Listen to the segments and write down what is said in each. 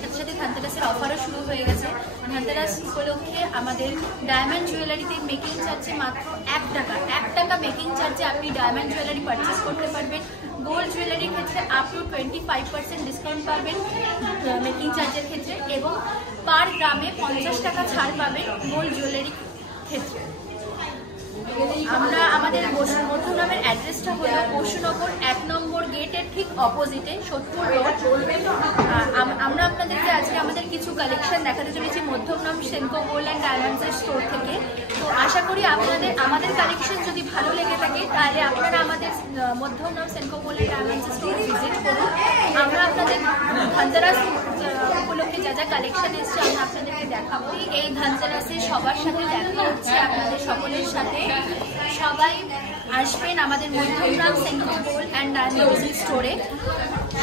সাথে সাথে ধানতেরাসের অফারও শুরু হয়ে গেছে। ধানতেরাস উপলক্ষে আমাদের ডায়মন্ড জুয়েলারিতে মেকিং চার্জে মাত্র 1 টাকা মেকিং চার্জে আপনি ডায়মন্ড জুয়েলারি পারচেস করতে পারবেন। গোল্ড জুয়েলারির ক্ষেত্রে আপ টু 25% ডিসকাউন্ট পাবেন মেকিং চার্জের ক্ষেত্রে, এবং পার গ্রামে 50 টাকা ছাড় পাবেন গোল্ড জুয়েলারির ক্ষেত্রে। আমরা আমাদের মধ্যমগ্রামের অ্যাড্রেসটা হলো পশুনগর 1 নম্বর গেটের ঠিক অপোজিটে 70 রোড। আমরা আপনাদেরকে আজকে আমাদের কিছু কালেকশন দেখাতে চলেছি মধ্যমগ্রাম সেনকো গোল্ড অ্যান্ড ডায়মন্ডসের স্টোর থেকে। তো আশা করি আমাদের কালেকশন যদি ভালো লেগে থাকে তাহলে আপনারা আমাদের মধ্যমগ্রাম সেনকো গোল্ড অ্যান্ড ডায়মন্ডসের স্টোর ভিজিট করুন। আমরা আপনাদের ধানতেরাস উপলক্ষে যা যা কালেকশন এসছে আমরা আপনাদেরকে দেখাবো। এই ধানতেরাসে সবার সাথে দেখা হচ্ছে, আপনাদের সকলের সাথে। সবাই আসবেন আমাদের Madhyamgram Senco gold and diamonds স্টোরে।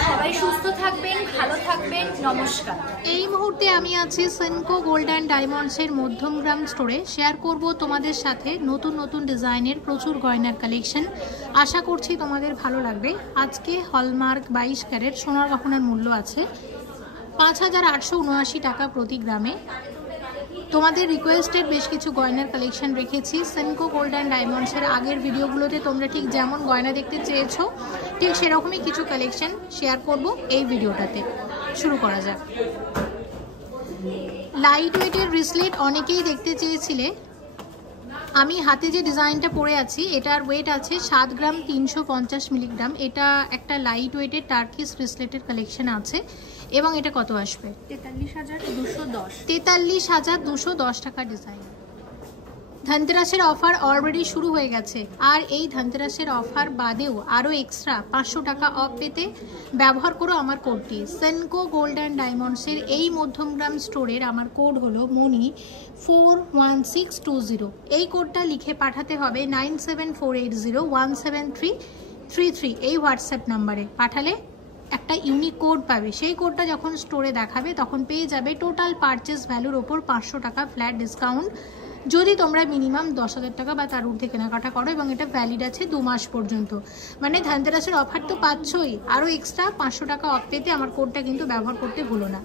সবাই সুস্থ থাকবেন, ভালো থাকবেন, নমস্কার। এই মুহূর্তে আমি আছি সেনকো গোল্ড অ্যান্ড ডায়মন্ডসের মধ্যমগ্রাম স্টোরে। শেয়ার করব তোমাদের সাথে নতুন নতুন ডিজাইনের প্রচুর গয়নার কালেকশন। আশা করছি তোমাদের ভালো লাগবে। আজকে হলমার্ক 22 ক্যারেট সোনার গহনার মূল্য আছে 5,879 টাকা প্রতি গ্রামে। তোমাদের রিকোয়েস্টেড বেশ কিছু গয়নার কালেকশন রেখেছি সেনকো গোল্ড অ্যান্ড ডায়মন্ডসের। আগের ভিডিওগুলোতে তোমরা ঠিক যেমন গয়না দেখতে চেয়েছো ঠিক সেরকমই কিছু কালেকশন শেয়ার করব এই ভিডিওটাতে। শুরু করা যাক। লাইট ওয়েটের ব্রেসলেট অনেকেই দেখতে চেয়েছিলে। আমি হাতে যে ডিজাইনটা পরে আছি এটার ওয়েট আছে 7 গ্রাম 350 মিলিগ্রাম। এটা একটা লাইট ওয়েটের টার্কিস ব্রেসলেটের কালেকশন আছে। এবং এটা কত আসবে? 43,210 টাকা ডিজাইন। ধানতেরাসের অফার অলরেডি শুরু হয়ে গেছে, আর এই ধানতেরাসের অফার বাদেও আরও এক্সট্রা 500 টাকা অফ পেতে ব্যবহার করো আমার কোডটি। সেনকো গোল্ড অ্যান্ড ডায়মন্ডসের এই মধ্যমগ্রাম স্টোরের আমার কোড হলো মনি 41620। এই কোডটা লিখে পাঠাতে হবে 9748017333 এই হোয়াটসঅ্যাপ নাম্বারে। পাঠালে একটা ইউনিক কোড পাবে। সেই কোডটা যখন স্টোরে দেখাবে তখন পেয়ে যাবে টোটাল পারচেস ভ্যালুর ওপর 500 টাকা ফ্ল্যাট ডিসকাউন্ট, যদি তোমরা মিনিমাম 10,000 টাকা বা তার ঊর্ধ্বে কেনাকাটা করো। এবং এটা ভ্যালিড আছে 2 মাস পর্যন্ত। মানে ধানতেরাসের অফার তো পাচ্ছই, আরও এক্সট্রা 500 টাকা অফ পেতে আমার কোডটা কিন্তু ব্যবহার করতে ভুলো না।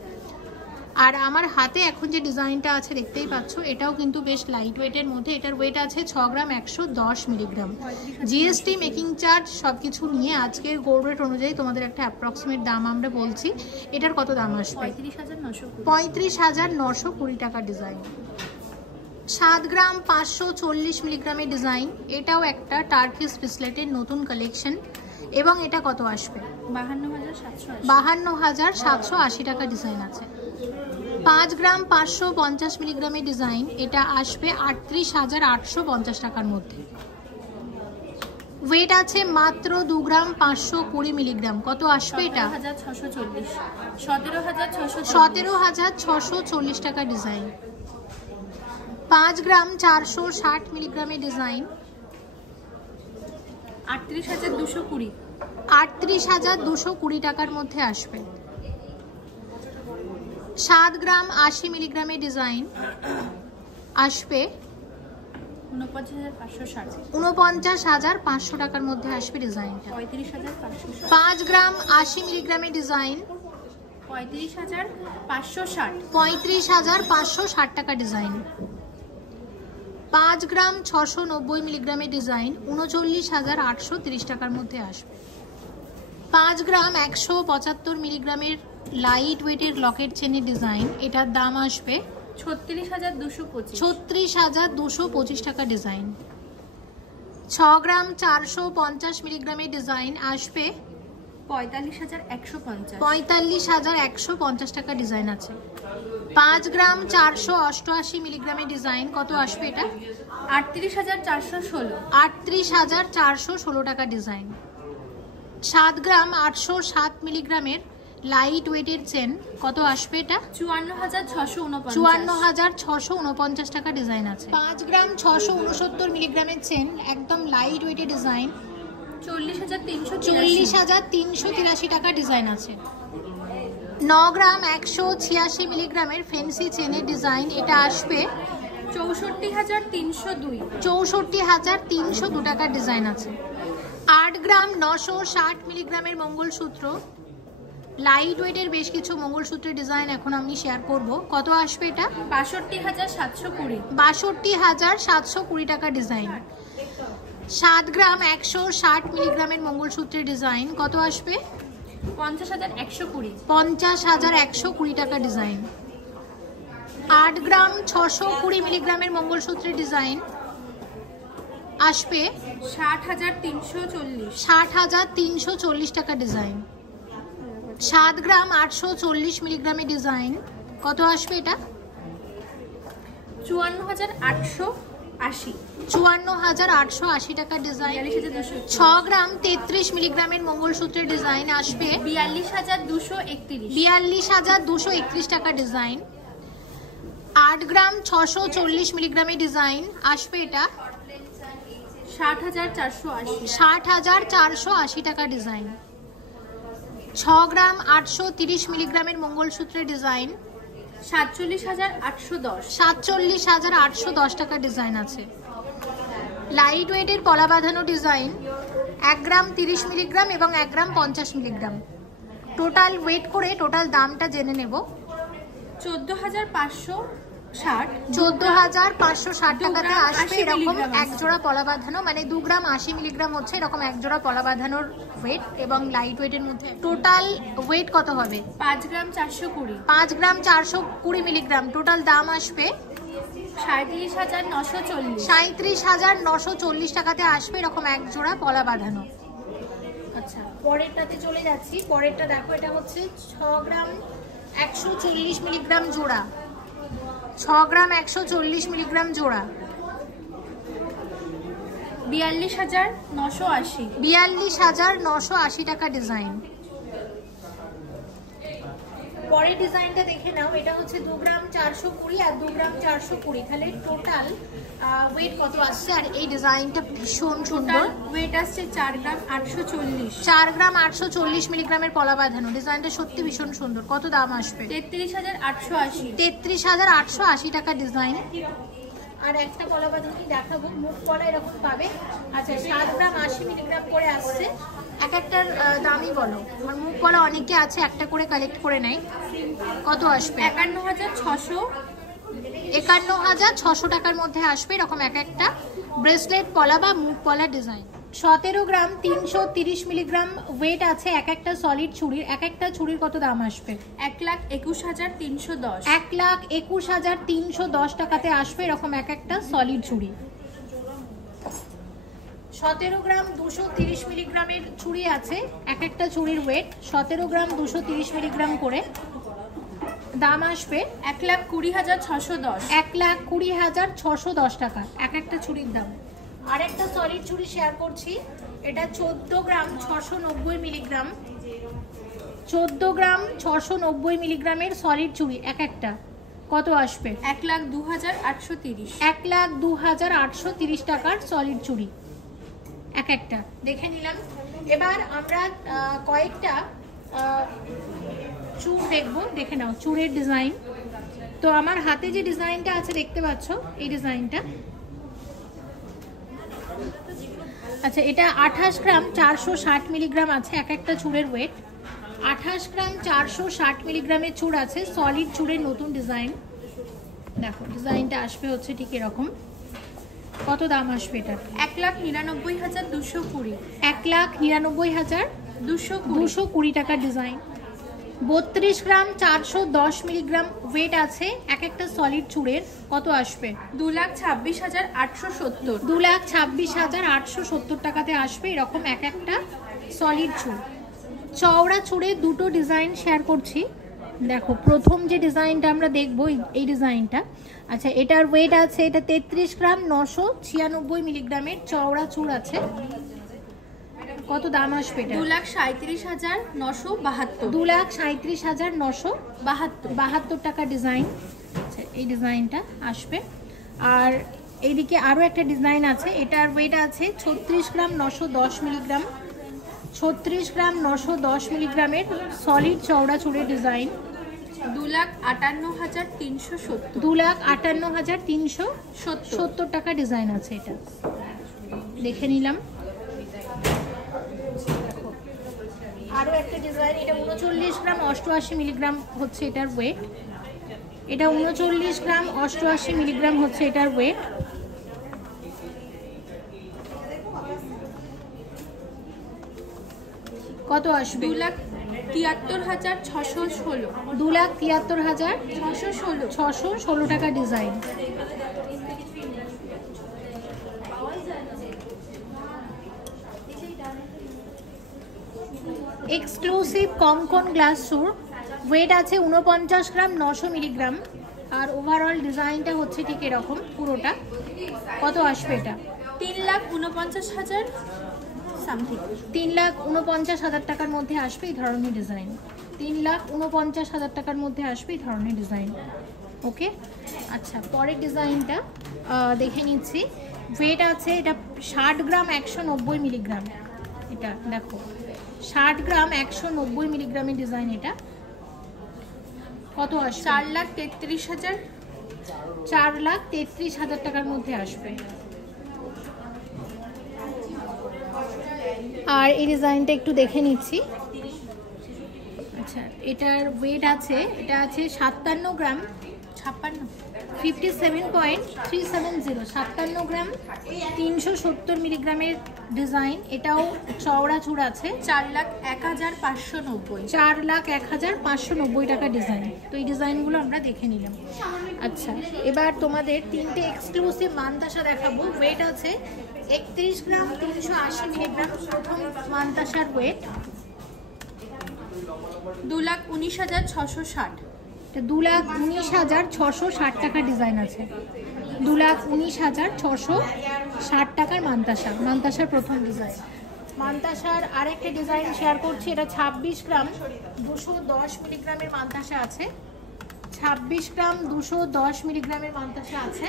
আর আমার হাতে এখন যে ডিজাইনটা আছে দেখতেই পাচ্ছ, এটাও কিন্তু বেশ লাইট ওয়েটের মধ্যে। এটার ওয়েট আছে 6 গ্রাম 110 মিলিগ্রাম। জিএসটি মেকিং চার্জ সব কিছু নিয়ে আজকের গোল্ড রেট অনুযায়ী তোমাদের একটা অ্যাপ্রক্সিমেট দাম আমরা বলছি। এটার কত দাম আসবে? 35,920 টাকা ডিজাইন। 7 গ্রাম 540 মিলিগ্রামের ডিজাইন। এটাও একটা টার্কিস ব্রেসলেটের নতুন কালেকশন। এবং এটা কত আসবে? 52,780 টাকা ডিজাইন আছে। 5 গ্রাম 550 মিলিগ্রামের ডিজাইন। এটা আসবে 38,850 টাকার মধ্যে। ওয়েট আছে মাত্র 2 গ্রাম 520 মিলিগ্রাম। কত আসবে এটা? 17,640 টাকা ডিজাইন। 5 গ্রাম 460 মিলিগ্রামের ডিজাইন। 38,220 টাকার মধ্যে আসবে। 7 গ্রাম 80 মিলিগ্রামের ডিজাইন আসবে 49,500 টাকার মধ্যে আসবে ডিজাইনটা। 5 গ্রাম 80 মিলিগ্রামের ডিজাইন 35,560 টাকা ডিজাইন। 5 গ্রাম 690 মিলিগ্রামের ডিজাইন 39,830 টাকার মধ্যে আসবে। 5 গ্রাম 175 মিলিগ্রামের লাইট ওয়েটের লকেট চেনের ডিজাইন। এটার দাম আসবে 36,225 টাকা ডিজাইন। 6 গ্রাম 450 মিলিগ্রামের ডিজাইন আসবে 45,150 টাকা ডিজাইন আছে। 5 গ্রাম 488 মিলিগ্রামের ডিজাইন কত আসবে? এটা 38,416 টাকা ডিজাইন। 7 গ্রাম 807 মিলিগ্রামের লাইট ওয়েটের চেন কত আসবে? এটা 54,649 টাকা ডিজাইন আছে। 5 গ্রাম 669 মিলিগ্রামের চেন একদম লাইট ওয়েটের ডিজাইন 40,383 টাকা ডিজাইন আছে। 9 গ্রাম 186 মিলিগ্রামের ফেন্সি চেনের ডিজাইন। এটা আসবে 64,302 টাকার ডিজাইন আছে। 8 গ্রাম 960 মিলিগ্রামের মঙ্গলসূত্র লাইট ওয়েটের বেশ কিছু মঙ্গলসূত্রের ডিজাইন এখন আমি শেয়ার করব। কত আসবে এটা? 62,720। 62,720 টাকা ডিজাইন। 7 গ্রাম 160 মিলিগ্রামের মঙ্গলসূত্রের ডিজাইন কত আসবে? 50,120। 50,120 টাকা ডিজাইন। 8 গ্রাম 620 মিলিগ্রামের মঙ্গলসূত্রের ডিজাইন আসবে 60,340। 60,340 টাকা ডিজাইন। 7 গ্রাম 840 মিলিগ্রামের ডিজাইন কত আসবে এটা? 54,880। 54,880 টাকা ডিজাইন। 6 গ্রাম 33 মিলিগ্রামের মঙ্গলসূত্রের ডিজাইন আসবে 42,231। 42,231 টাকা ডিজাইন। 8 গ্রাম 640 মিলিগ্রামের ডিজাইন আসবে এটা 60,480। 60,480 টাকা ডিজাইন। 6 গ্রাম 830 মিলিগ্রামের মঙ্গলসূত্রের ডিজাইন 47,810। 47,810 টাকা ডিজাইন আছে। লাইট ওয়েটের পলা বাঁধানো ডিজাইন 1 গ্রাম 30 মিলিগ্রাম এবং 1 গ্রাম 50 মিলিগ্রাম। টোটাল ওয়েট করে টোটাল দামটা জেনে নেব। 14,560। 14,560 টাকাতে আসবে এরকম এক জোড়া পলা বাঁধানো, মানে 2 গ্রাম 80 মিলিগ্রাম হচ্ছে এরকম এক জোড়া পলা বাঁধানোর ওয়েট। এবং লাইট ওয়েটের মধ্যে টোটাল ওয়েট কত হবে? 5 গ্রাম 420। 5 গ্রাম 420 মিলিগ্রাম। টোটাল দাম আসবে 37,940। 37,940 টাকাতে আসবে এরকম এক জোড়া পলা বাঁধানো। আচ্ছা, পরেরটাতে চলে যাচ্ছি। পরেরটা দেখো, এটা হচ্ছে 6 গ্রাম 140 মিলিগ্রাম জোড়া। 6 গ্রাম 140 মিলিগ্রাম জোড়া 42,980। 42,980 টাকা ডিজাইন। পরের ডিজাইনটা দেখে নাও। এটা হচ্ছে 2 গ্রাম 420 আর 2 গ্রাম 420, তাহলে টোটাল ওয়েট কত আসছে? আর এই ডিজাইনটা ভীষণ সুন্দর। ওয়েট আসছে 4 গ্রাম 840। 4 গ্রাম 840 মিলিগ্রামের পলা বাঁধানো। ডিজাইনটা সত্যি ভীষণ সুন্দর। কত দাম আসবে? 33,880। 33,880 টাকা ডিজাইন। আর একটা পলা বাঁধানো দেখাবো, মুখ পলা এরকম পাবে। আচ্ছা, 7 গ্রাম 80 মিলিগ্রাম করে আসছে। এক একটার দামই বলো। আমার মুখ পলা অনেকে আছে একটা করে কালেক্ট করে নেয়। কত আসবে? 51,600। 51,600 টাকার মধ্যে আসবে এরকম এক একটা ব্রেসলেট পলা বা মুখ পলা ডিজাইন। 17 গ্রাম 330 মিলিগ্রাম ওয়েট আছে এক একটা সলিড চুড়ির। এক একটা চুড়ির কত দাম আসবে? 1,21,310। 1,21,310 টাকাতে আসবে এরকম এক একটা সলিড চুড়ি। 17 গ্রাম 230 মিলিগ্রামের চুড়ি আছে। এক একটা চুড়ির ওয়েট 17 গ্রাম 230 মিলিগ্রাম করে। দাম আসবে 1,20,610। 1,20,610 টাকা এক একটা চুড়ির দাম। আর একটা সলিড চুড়ি শেয়ার করছি। এটা 14 গ্রাম 690 মিলিগ্রাম। 14 গ্রাম 690 মিলিগ্রামের সলিড চুড়ি এক একটা কত আসবে? 1,02,830। 1,02,830 টাকার সলিড চুড়ি এক একটা দেখে নিলাম। এবার আমরা কয়েকটা চূড় দেখবো। দেখে নাও চূড়ের ডিজাইন। তো আমার হাতে যে ডিজাইনটা আছে দেখতে পাচ্ছ, এই ডিজাইনটা। আচ্ছা, এটা 28 গ্রাম 460 মিলিগ্রাম আছে এক একটা চূড়ের ওয়েট। 28 গ্রাম 460 মিলিগ্রামের চূড় আছে, সলিড চূড়ের নতুন ডিজাইন। দেখো ডিজাইনটা আসবে হচ্ছে ঠিক এরকম। কত দাম আসবে এটা? 1,99,220। 1,99,220 টাকার ডিজাইন। 32 গ্রাম 410 মিলিগ্রাম ওয়েট আছে এক একটা সলিড চূড়ের। কত আসবে? 2,26,870। 2,26,870 টাকাতে আসবে এরকম এক একটা সলিড চূড়। চওড়া চূড়ে দুটো ডিজাইন শেয়ার করছি। দেখো প্রথম যে ডিজাইনটা আমরা দেখবো এই ডিজাইনটা। আচ্ছা, এটার ওয়েট আছে, এটা 33 গ্রাম 996 মিলিগ্রামের চওড়া চূড় আছে। কত দাম আসবে এটা? 2,37,972। 2,37,972 টাকা ডিজাইন। আচ্ছা, এই ডিজাইনটা আসবে। আর এইদিকে আরও একটা ডিজাইন আছে। এটার ওয়েট আছে 36 গ্রাম 910 মিলিগ্রাম। 36 গ্রাম 910 মিলিগ্রামের সলিড চওড়া চূড়ের ডিজাইন। 2,58,370। 2,58,370 টাকা ডিজাইন আছে। এটা দেখে নিলাম। আরও একটা ডিজাইন। এটা 39 গ্রাম 88 মিলিগ্রাম হচ্ছে এটার ওয়েট। এটা 39 গ্রাম 88 মিলিগ্রাম হচ্ছে এটার ওয়েট। কত আসবে? 2,73,616। 2,73,616 টাকা ডিজাইন। এক্সক্লুসিভ কঙ্কন গ্লাস সুর, ওয়েট আছে 49 গ্রাম 900 মিলিগ্রাম। আর ওভারঅল ডিজাইনটা হচ্ছে ঠিক এরকম পুরোটা। কত আসবে এটা? 3,49,000 সামথিং। 3,49,000 টাকার মধ্যে আসবে এই ধরনের ডিজাইন। 3,49,000 টাকার মধ্যে আসবে এই ধরনের ডিজাইন। ওকে, আচ্ছা পরের ডিজাইনটা দেখে নিচ্ছি। ওয়েট আছে এটা 60 গ্রাম 190 মিলিগ্রাম। এটা দেখো 60 গ্রাম 190 মিলিগ্রামের ডিজাইন। এটা কত আসবে? 4,33,000। 4,33,000 টাকার মধ্যে আসবে। আর এই ডিজাইনটা একটু দেখে নিচ্ছি। আচ্ছা এটার ওয়েট আছে, এটা আছে 57 গ্রাম 57.370, 57 গ্রাম 370 মিলিগ্রামের ডিজাইন। এটাও চওড়া চূড় আছে। 4,01,590। 4,01,590 টাকা ডিজাইন। তো এই ডিজাইনগুলো আমরা দেখে নিলাম। আচ্ছা এবার তোমাদের তিনটে এক্সক্লুসিভ মানতাসা দেখাবো। ওয়েট আছে 31 গ্রাম 380 মিলিগ্রাম প্রথম মানতাসার ওয়েট। 2,19,660। 2,19,660 টাকা ডিজাইন আছে। 2,19,660 টাকার মানতাসার প্রথম ডিজাইন। মানতাসার আরেকটা ডিজাইন শেয়ার করছি। এটা 26 গ্রাম 210 মিলিগ্রামের মানতাসা আছে। 26 গ্রাম 210 মিলিগ্রামের মানতাসা আছে।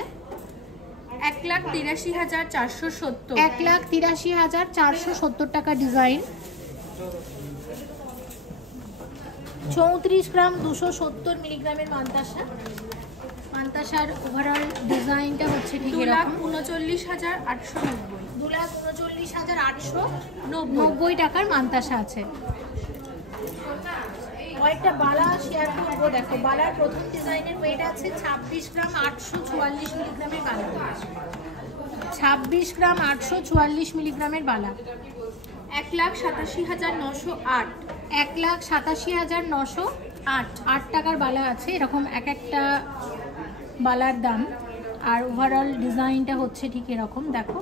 1,83,470। 1,83,470 টাকা ডিজাইন। 34 গ্রাম 270 মিলিগ্রামের মানতাসা। মানতাসার ওভারঅল ডিজাইনটা হচ্ছে ঠিক এরকম। 2,39,890। 2,39,890 টাকার মানতাসা আছে। কয়েকটা বালা শেয়ার করবো। দেখো বালার প্রথম ডিজাইনের ওয়েট আছে 26 গ্রাম 844 মিলিগ্রামের বালা। 26 গ্রাম 844 মিলিগ্রামের বালা। 1,87,908। 1,87,908 টাকার বালা আছে। এরকম এক একটা বালার দাম। আর ওভারঅল ডিজাইনটা হচ্ছে ঠিক এরকম। দেখো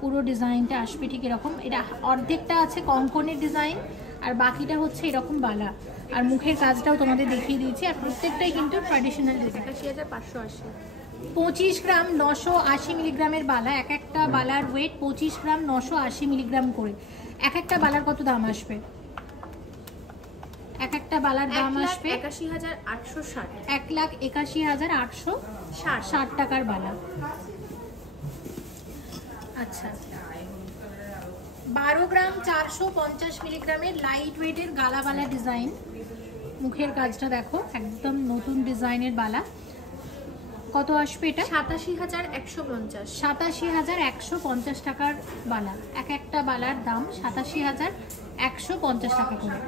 পুরো ডিজাইনটা আসবে ঠিক এরকম। এটা অর্ধেকটা আছে কঙ্কনের ডিজাইন আর বাকিটা হচ্ছে এরকম বালা। আর মুখের কাজটাও তোমাদের দেখিয়ে দিয়েছি। আর প্রত্যেকটাই কিন্তু ট্র্যাডিশনাল ডিজাইন। 81,580। 25 গ্রাম 980 মিলিগ্রামের বালা। এক একটা বালার ওয়েট 25 গ্রাম 980 মিলিগ্রাম করে। এক একটা বালার কত দাম আসবে? এক একটা বালার দাম আসবে 81,860। 1,81,860 টাকার বালা। আচ্ছা 12 গ্রাম 450 মিলিগ্রামের লাইট ওয়েটের গালাবালা ডিজাইন। মুখের কাজটা দেখো একদম নতুন ডিজাইনের বালা। কত আসবে এটা? 87,150। 87,150 টাকার বালা। এক একটা বালার দাম 87,150 টাকা করে।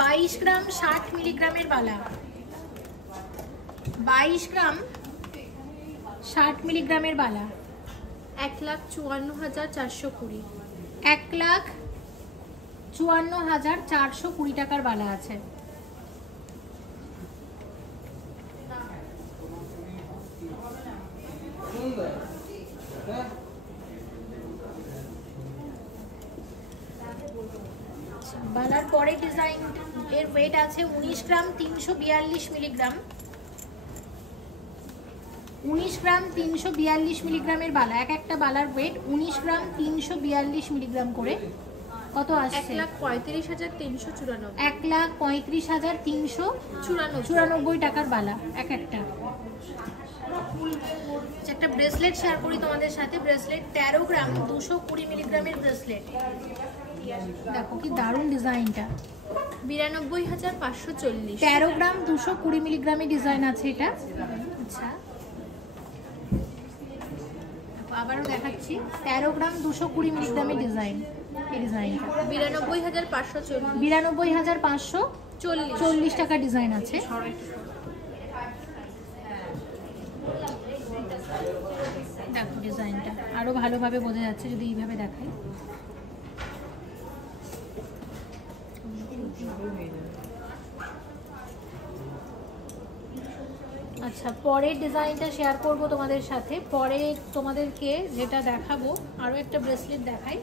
22 গ্রাম 60 মিলিগ্রামের বালা। 22 গ্রাম 60 মিলিগ্রামের বালা। 1,54,420। 1,54,420 টাকার বালা আছে। বালার পরে ডিজাইন এর ওয়েট আছে 19 গ্রাম 342 মিলিগ্রাম। 19 গ্রাম 342 মিলিগ্রামের বালা। এক একটা বালার ওয়েট 19 গ্রাম 342 মিলিগ্রাম করে। কত আসছে? 1,35,394। 1,35,394 টাকার বালা এক একটা। একটা ব্রেসলেট শেয়ার করি তোমাদের সাথে। ব্রেসলেট 13 গ্রাম 220 মিলিগ্রামের ব্রেসলেট। দেখো কি দারুণ ডিজাইনটা। 92,540। 13 গ্রাম 220 মিলিগ্রামের ডিজাইন আছে এটা। আচ্ছা আবারও দেখাচ্ছি 13 গ্রাম 220 মিলিগ্রামের ডিজাইন। এই ডিজাইনটা 92,540 92,540 টাকা ডিজাইন আছে। দেখো ডিজাইনটা আরো ভালোভাবে বোঝা যাচ্ছে যদি এইভাবে দেখাই। আচ্ছা, পরের ডিজাইনটা শেয়ার করব তোমাদের সাথে। পরে তোমাদেরকে যেটা দেখাবো, আরও একটা ব্রেসলেট দেখাই।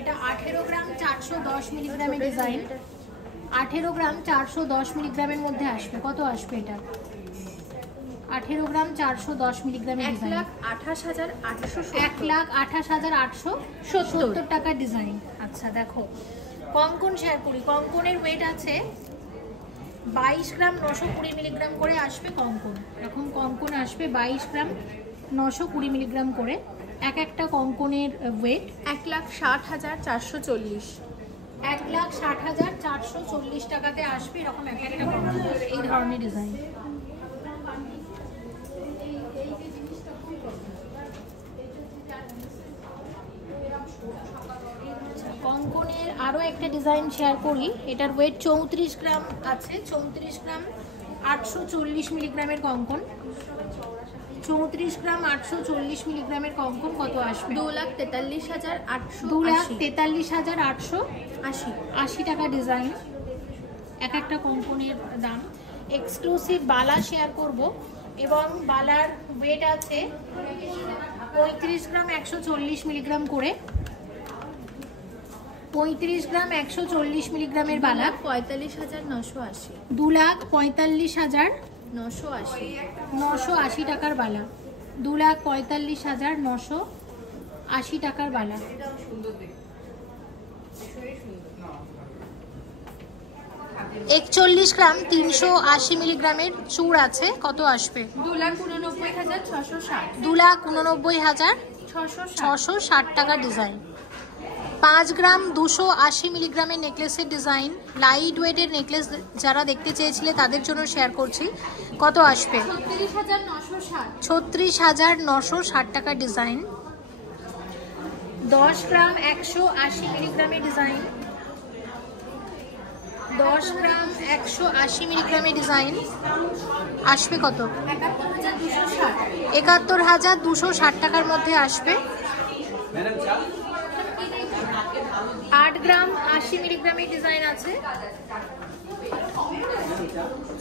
এটা 18 গ্রাম 410 মিলিগ্রামের ডিজাইন। 18 গ্রাম 410 মিলিগ্রামের মধ্যে আসবে। কত আসবে এটা? 18 গ্রাম 410 মিলিগ্রামের ডিজাইন 1,28,870 টাকার ডিজাইন। আচ্ছা দেখো, কঙ্কন শেয়ার করি। কঙ্কনের ওয়েট আছে 22 গ্রাম 920 মিলিগ্রাম করে আসবে কঙ্কন। এরকম কঙ্কন আসবে 22 গ্রাম 920 মিলিগ্রাম করে। এক একটা কঙ্কনের ওয়েট 1,60,440 1,60,440 টাকাতে আসবে এরকম এক একটা কঙ্কন, এই ধরনের ডিজাইন। কঙ্কনের আরও একটা ডিজাইন শেয়ার করি। এটার ওয়েট 34 গ্রাম আছে। 34 গ্রাম 840 মিলিগ্রামের কঙ্কন। 34 গ্রাম 840 মিলিগ্রামের কঙ্কন কত আসবে? 2,43,880 টাকা ডিজাইন। এক একটা কঙ্কনের দাম। এক্সক্লুসিভ বালা শেয়ার করব এবং বালার ওয়েট আছে 35 গ্রাম 140 মিলিগ্রাম করে। 35 গ্রাম 140 মিলিগ্রামের বালা 45,980 2,45,980 টাকার বালা। 2,45,980 টাকার বালা। একচল্লিশ গ্রাম 380 মিলিগ্রামের চূড় আছে। কত আসবে? 2,89,660 2,89,660 টাকা ডিজাইন। 5 গ্রাম 280 মিলিগ্রামের নেকলেসের ডিজাইন। লাইট ওয়েটের নেকলেস যারা দেখতে চেয়েছিলে তাদের জন্য শেয়ার করছি। কত আসবে? 36,960 টাকা ডিজাইন। 10 গ্রাম 180 মিলিগ্রামের ডিজাইন। 10 গ্রাম 180 মিলিগ্রামের ডিজাইন আসবে কত? 71,260 টাকার মধ্যে আসবে। 8 গ্রাম 80 মিলিগ্রামের ডিজাইন আছে।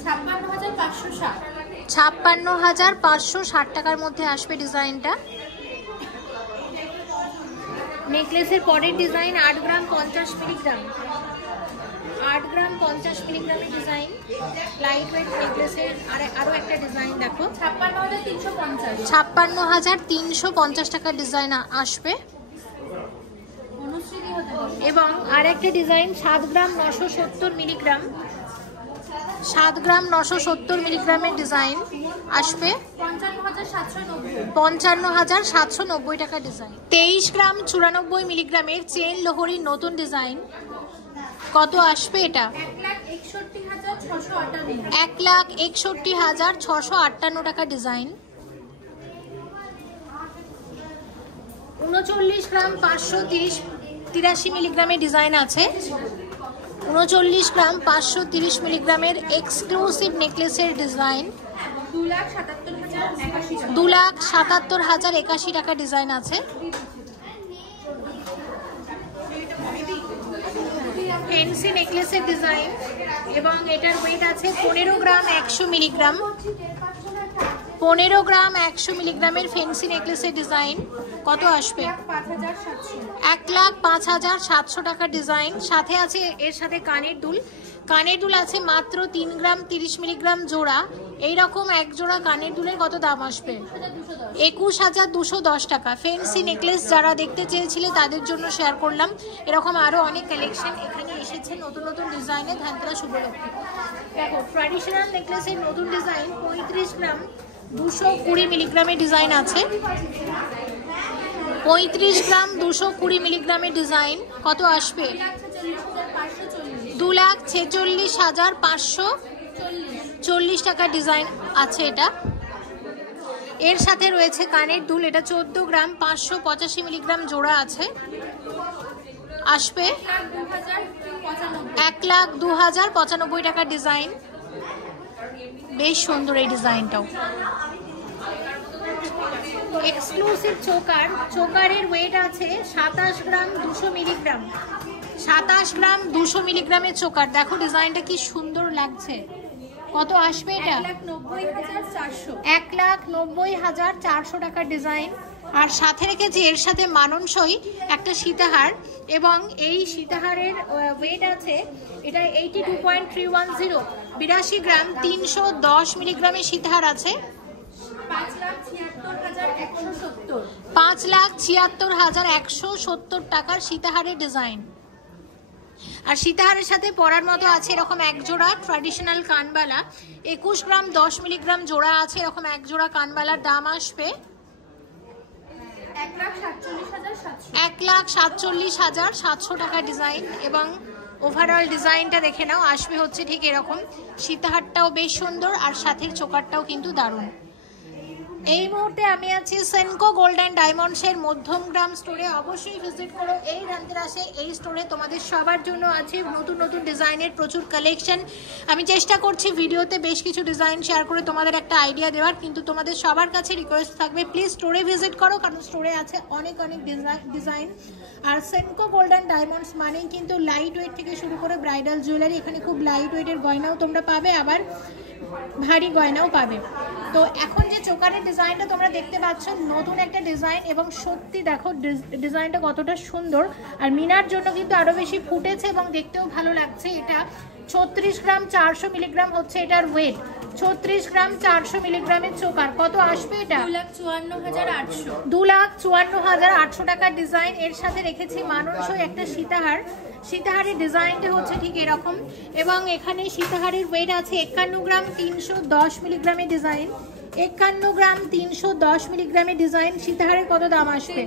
56,560 টাকার মধ্যে আসবে ডিজাইনটা। নেকলেসের পরের ডিজাইন 8 গ্রাম 50 মিলিগ্রাম। 8 গ্রাম 50 মিলিগ্রামের ডিজাইন। লাইট ওয়েট নেকলেসের আরও একটা ডিজাইন দেখো। 56,350 টাকার ডিজাইন আসবে। এবং আরেকটা ডিজাইন 7 গ্রাম 970 মিলিগ্রাম। 7 গ্রাম 970 মিলিগ্রামের ডিজাইন আসবে 55,790 টাকা ডিজাইন। 23 গ্রাম 94 মিলিগ্রামের চেন লোহরির নতুন ডিজাইন। কত আসবে এটা? 1,61,658 টাকা ডিজাইন। 39 গ্রাম 583 মিলিগ্রামের ডিজাইন আছে। 39 গ্রাম 530 মিলিগ্রামের এক্সক্লুসিভ নেকলেসের ডিজাইন। 2,77,081 টাকা ডিজাইন আছে। ফ্যান্সি নেকলেসের ডিজাইন এবং এটার ওয়েট আছে 15 গ্রাম 100 মিলিগ্রাম। 15 গ্রাম 100 মিলিগ্রামের ফ্যান্সি নেকলেসের ডিজাইন। কত আসবে? 1,05,700 টাকা ডিজাইন। সাথে আছে এর সাথে কানের দুল। কানের দুল আছে মাত্র 3 গ্রাম 30 মিলিগ্রাম জোড়া। এইরকম এক জোড়া কানের দুলের কত দাম আসবে? 21,210 টাকা। ফ্যান্সি নেকলেস যারা দেখতে চেয়েছিলে তাদের জন্য শেয়ার করলাম। এরকম আরও অনেক কালেকশন এখানে এসেছে নতুন নতুন ডিজাইনে ধানতেরাস উপলক্ষে। দেখো ট্র্যাডিশনাল নেকলেসের নতুন ডিজাইন 35 গ্রাম 220 মিলিগ্রামের ডিজাইন আছে। 35 গ্রাম 220 মিলিগ্রামের ডিজাইন কত আসবে? 2,46,540 টাকা ডিজাইন আছে এটা। এর সাথে রয়েছে কানের দুল। এটা 14 গ্রাম 585 মিলিগ্রাম জোড়া আছে। আসবে 1,02,095 টাকার ডিজাইন। বেশ সুন্দর এই ডিজাইনটাও। এক্সক্লুসিভ চোকার, চোকারের ওয়েট আছে 27 গ্রাম 200 মিলিগ্রাম। 27 গ্রাম 200 মিলিগ্রামের চোকার। দেখো ডিজাইনটা কি সুন্দর লাগছে। কত আসবে এটা? 1,90,400 টাকার ডিজাইন। আর সাথে রেখেছি এর সাথে মানানসই একটা সীতাহার, এবং এই সীতাহারের ওয়েট আছে এটা 82.310, 82 গ্রাম 310 মিলিগ্রামের সীতাহার আছে। 5,76,170 টাকার সীতাহারের ডিজাইন। আর সীতাহারের সাথে পরার মতো আছে এরকম এক জোড়া ট্র্যাডিশনাল কানবালা, 21 গ্রাম 10 মিলিগ্রাম জোড়া আছে এরকম এক জোড়া কানবালার দাম আসবে 1,47,700 টাকা ডিজাইন। এবং ওভারঅল ডিজাইনটা দেখে নাও, আসবে হচ্ছে ঠিক এরকম। সীতাহারটাও বেশ সুন্দর আর সাথে চোকারটাও কিন্তু দারুণ। এই মুহূর্তে আমি আছি সেনকো গোল্ড অ্যান্ড ডায়মন্ডসের মধ্যমগ্রাম স্টোরে। অবশ্যই ভিজিট করো এই ধনতেরাসে। এই স্টোরে তোমাদের সবার জন্য আছে নতুন নতুন ডিজাইনের প্রচুর কালেকশন। আমি চেষ্টা করছি ভিডিওতে বেশ কিছু ডিজাইন শেয়ার করে তোমাদের একটা আইডিয়া দেওয়ার, কিন্তু তোমাদের সবার কাছে রিকোয়েস্ট থাকবে প্লিজ স্টোরে ভিজিট করো, কারণ স্টোরে আছে অনেক অনেক ডিজাইন। আর সেনকো গোল্ড অ্যান্ড ডায়মন্ডস মানেই কিন্তু লাইট ওয়েট থেকে শুরু করে ব্রাইডাল জুয়েলারি। এখানে খুব লাইট ওয়েটের গয়নাও তোমরা পাবে, আবার ভারী গয়নাও পাবে। তো এখন যে চোকারের ডিজাইনটা তোমরা দেখতে পাচ্ছ নতুন একটা ডিজাইন, এবং সত্যি দেখো ডিজাইনটা কতটা সুন্দর। আর মিনার জন্য কিন্তু আরো বেশি ফুটেছে এবং দেখতেও ভালো লাগছে। এটা 36 গ্রাম 400 মিলিগ্রাম হচ্ছে এটার ওয়েট। 36 গ্রাম 400 মিলিগ্রামের চোকার। কত আসবে এটা? 2,54,800। 2,54,800 টাকার ডিজাইন। এর সাথে রেখেছি মানানসই একটা সীতাহার। সীতাহারের ডিজাইনটা হচ্ছে ঠিক এরকম, এবং এখানে সীতাহারের ওয়েট আছে 51 গ্রাম 310 মিলিগ্রামের ডিজাইন। 51 গ্রাম 310 মিলিগ্রামের ডিজাইন। সীতাহারের কত দাম আসবে?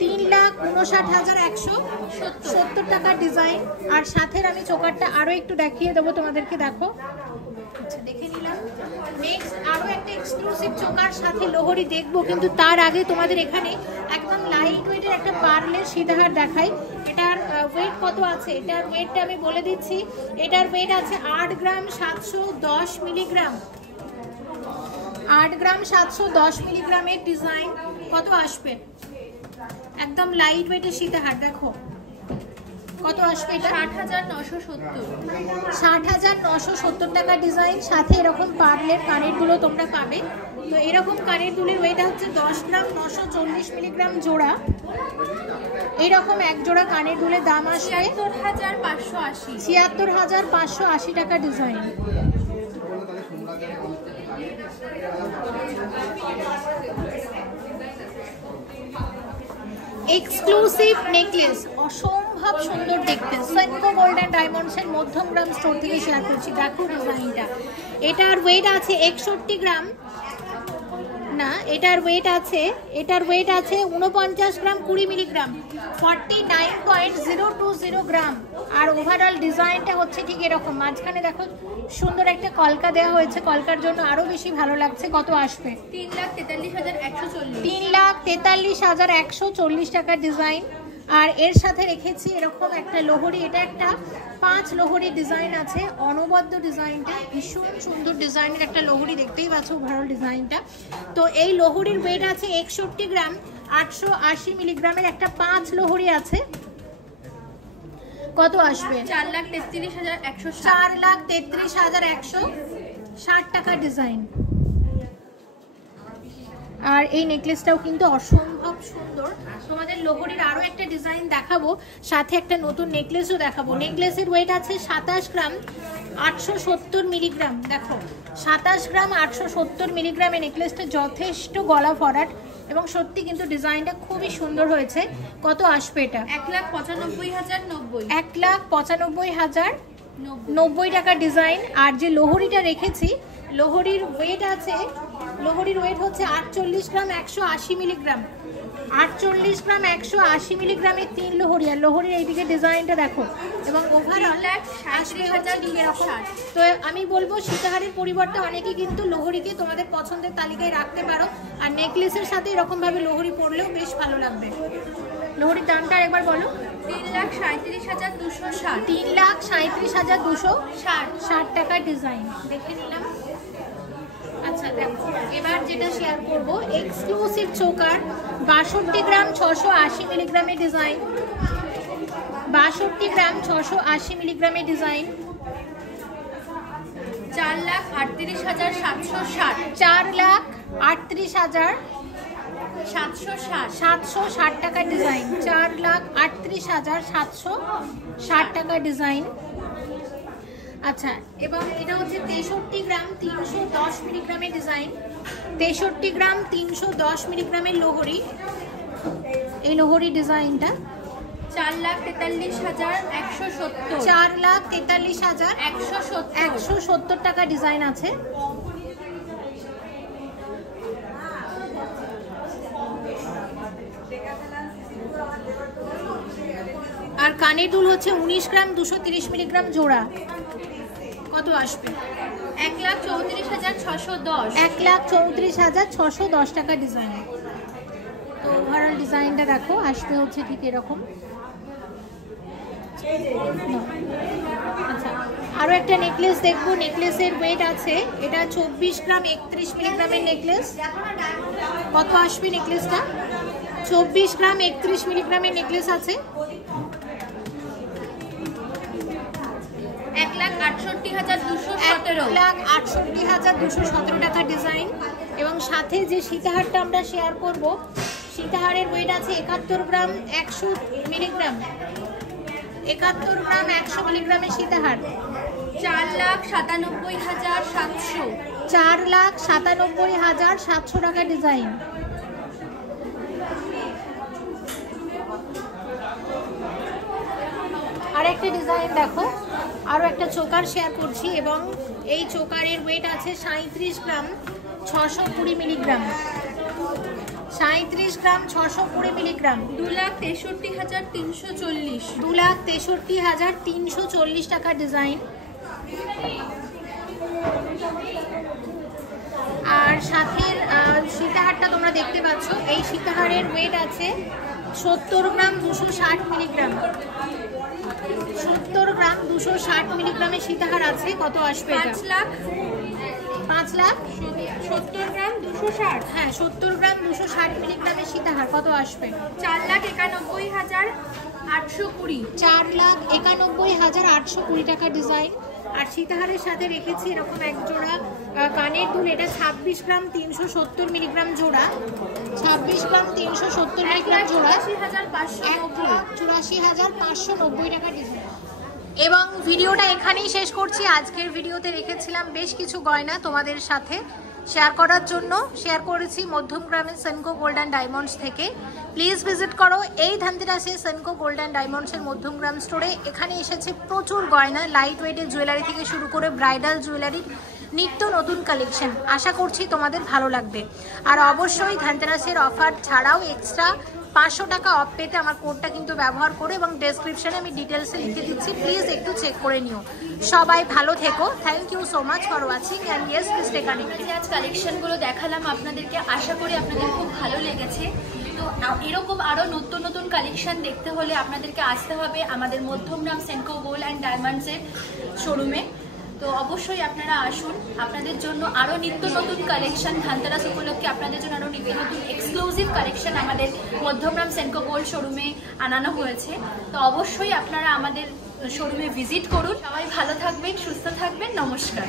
3,59,170 টাকার ডিজাইন। আর সাথে আমি চোকারটা আরো একটু দেখিয়ে দেবো তোমাদেরকে। দেখো, আচ্ছা দেখে নিলাম। নেক্সট আরো একটা এক্সক্লুসিভ চোকার সাথে লোহরি দেখবো, কিন্তু তার আগে তোমাদের এখানে একদম লাইট ওয়েটের একটা পার্লের সীতাহার দেখাই। এটার ওয়েট কত আছে? এটার ওয়েটটা আমি বলে দিচ্ছি। এটার ওয়েট আছে 8 গ্রাম 710 মিলিগ্রাম। 8 গ্রাম 710 মিলিগ্রামের ডিজাইন। কত আসবে? একদম লাইট ওয়েটের সীতাহার। দেখো কত আসবে এটা? 60,970। 60,970 টাকা ডিজাইন। সাথে এরকম পার্লের কানের দুলো তোমরা পাবে। তো এরকম কানের দুলের ওয়েট হচ্ছে 10 গ্রাম 940 মিলিগ্রাম জোড়া। এইরকম এক জোড়া কানের দুলের দাম আসবে 76,580। 76,580 টাকা ডিজাইন। এক্সক্লুসিভ নেকলেস, অসম্ভব সুন্দর দেখতে। সেনকো গোল্ড অ্যান্ড ডায়মন্ডসের মধ্যমগ্রাম স্টোর থেকে শেয়ার করছি। দেখো ডিজাইনটা। এটার ওয়েট আছে 61 গ্রাম না, এটার ওয়েট আছে 49 গ্রাম 20 মিলিগ্রাম, 49.020 গ্রাম। আর ওভারঅল ডিজাইনটা হচ্ছে ঠিক এরকম। মাঝখানে দেখো সুন্দর একটা কলকা দেওয়া হয়েছে, কলকার জন্য আরো বেশি ভালো লাগছে। কত আসবে? 3,43,140। 3,43,140 টাকার ডিজাইন। আর এর সাথে রেখেছি এরকম একটা লোহরি। এটা একটা 5 লোহরি ডিজাইন আছে, অনবদ্য ডিজাইনটা ভীষণ সুন্দর ডিজাইনের একটা লোহরি। দেখতেই পাচ্ছ ওভারঅল ডিজাইনটা। তো এই লোহরির ওয়েট আছে 61 গ্রাম 880 মিলিগ্রামের একটা 5 লোহরি আছে। কত আসবে? 4,33,160। 4,33,160 টাকা ডিজাইন। আর এই নেকলেসটাও কিন্তু অসম্ভব সুন্দর। তোমাদের লোহরির আরো একটা ডিজাইন দেখাবো, সাথে একটা নতুন নেকলেসও দেখাবো। নেকলেসের ওয়েট আছে 27 গ্রাম 870 মিলিগ্রাম। দেখো 27 গ্রাম 870 মিলিগ্রাম। এই নেকলেসটা যথেষ্ট গলা ভরাট এবং সত্যি কিন্তু ডিজাইনটা খুবই সুন্দর হয়েছে। কত আসবে এটা? 1,95,090। 1,95,090 টাকা ডিজাইন। আর যে লোহরিটা রেখেছি, লোহরির ওয়েট হচ্ছে 48 গ্রাম 180 মিলিগ্রাম। 48 গ্রাম 180 মিলিগ্রামের 3 লোহরি। আর লোহরির এইদিকে ডিজাইনটা দেখো, এবং ওভারঅল এরকম। তো আমি বলবো সীতাহারের পরিবর্তে অনেকে কিন্তু লোহরিকে তোমাদের পছন্দের তালিকায় রাখতে পারো। আর নেকলেসের সাথে এরকম ভাবে লোহরি পরলেও বেশ ভালো লাগবে। লোহরির দামটা একবার বলো। 3,37,260। 3,37,260 টাকা ডিজাইন দেখে নিলাম। আচ্ছা দেখো, এবার যেটা শেয়ার করব এক্সক্লুসিভ চোকার 62 গ্রাম 680 মিলিগ্রামের ডিজাইন। 62 গ্রাম 680 মিলিগ্রামের ডিজাইন। 4,38,760। 4,38,760 টাকা ডিজাইন। 4,38,760 টাকা ডিজাইন। আচ্ছা, এবং এটা হচ্ছে 63 গ্রাম 310 মিলিগ্রামের ডিজাইন। 63 গ্রাম 310 মিলিগ্রামের লোহরি, এই লোহরি ডিজাইনটা 4,43,170। 4,43,170 টাকা ডিজাইন আছে। আর কানের দুল হচ্ছে 19 গ্রাম 230 মিলিগ্রাম জোড়া। কত আসবে? 1,34,610। 1,34,610 টাকা ডিজাইন। তো ওভারঅল ডিজাইনটা দেখো, আসবে হচ্ছে ঠিক এরকম। আচ্ছা, আরও একটা নেকলেস দেখবো। নেকলেসের ওয়েট আছে, এটা 24 গ্রাম 31 মিলিগ্রামের নেকলেস। কত আসবে নেকলেসটা? 24 গ্রাম 31 মিলিগ্রামের নেকলেস আছে। 1,68,217। 1,68,217 টাকা ডিজাইন। এবং সাথে যে সীতাহারটা আমরা শেয়ার করব, সীতাহারের ওয়েট আছে 71 গ্রাম 100 মিলিগ্রাম। 71 গ্রাম 100 মিলিগ্রামের সীতাহার। 4,97,700। 4,97,700 টাকা ডিজাইন। আর একটা ডিজাইন দেখো, আরও একটা চোকার শেয়ার করছি, এবং এই চোকারের ওয়েট আছে 37 গ্রাম 620 মিলিগ্রাম। 37 গ্রাম 620 মিলিগ্রাম। 2,63,340। 2,63,340 টাকা ডিজাইন। আর সাথে সীতাহারটা তোমরা দেখতে পাচ্ছ, এই সীতাহারের ওয়েট আছে 70 গ্রাম 260 মিলিগ্রাম। 70 গ্রাম 260 মিলিগ্রামের সীতাহার আছে। কত আসবে? 5,70 গ্রাম 260। হ্যাঁ, 70 গ্রাম 260 মিলিগ্রামের সীতাহার। কত আসবে? 4,91,820। 4,91,820 টাকা ডিজাইন। আর সীতাহারের সাথে রেখেছি এরকম এক জোড়া কানের দুল, এটা 26 গ্রাম 370 মিলিগ্রাম জোড়া। 26 গ্রাম 370 মিলিগ্রাম জোড়া। 1,84,590 টাকা ডিজাইন। এবং ভিডিওটা এখানেই শেষ করছি। আজকের ভিডিওতে রেখেছিলাম বেশ কিছু গয়না তোমাদের সাথে শেয়ার করার জন্য। শেয়ার করেছি মধ্যমগ্রামের সেনকো গোল্ড অ্যান্ড ডায়মন্ডস থেকে। প্লিজ ভিজিট করো এই ধানতেরাসে সেনকো গোল্ড অ্যান্ড ডায়মন্ডসের মধ্যমগ্রাম স্টোরে। এখানে এসেছে প্রচুর গয়না, লাইট ওয়েটের জুয়েলারি থেকে শুরু করে ব্রাইডাল জুয়েলারি, নিত্য নতুন কালেকশন। আশা করছি তোমাদের ভালো লাগবে। আর অবশ্যই ধানতেরাসের অফার ছাড়াও এক্সট্রা 500 টাকা অফ পেতে আমার কোডটা কিন্তু ব্যবহার করো, এবং ডেসক্রিপশনে আমি ডিটেলসে লিখে দিচ্ছি, প্লিজ একটু চেক করে নিও। সবাই ভালো থেকো। Thank you so much for watching and yes please stay connected. আজ কালেকশনগুলো দেখালাম আপনাদেরকে, আশা করি আপনাদের খুব ভালো লেগেছে। তো এরকম আরও নতুন নতুন কালেকশন দেখতে হলে আপনাদেরকে আসতে হবে আমাদের মধ্যমগ্রাম সেনকো গোল্ড অ্যান্ড ডায়মন্ডসের শোরুমে। তো অবশ্যই আপনারা আসুন, আপনাদের জন্য আরও নিত্য নতুন কালেকশন, ধানতেরাস উপলক্ষে আপনাদের জন্য আরও নিত্য নতুন এক্সক্লুসিভ কালেকশন আমাদের মধ্যমগ্রাম সেনকো গোল্ড শোরুমে আনানো হয়েছে। তো অবশ্যই আপনারা আমাদের শোরুমে ভিজিট করুন। সবাই ভালো থাকবেন, সুস্থ থাকবেন। নমস্কার।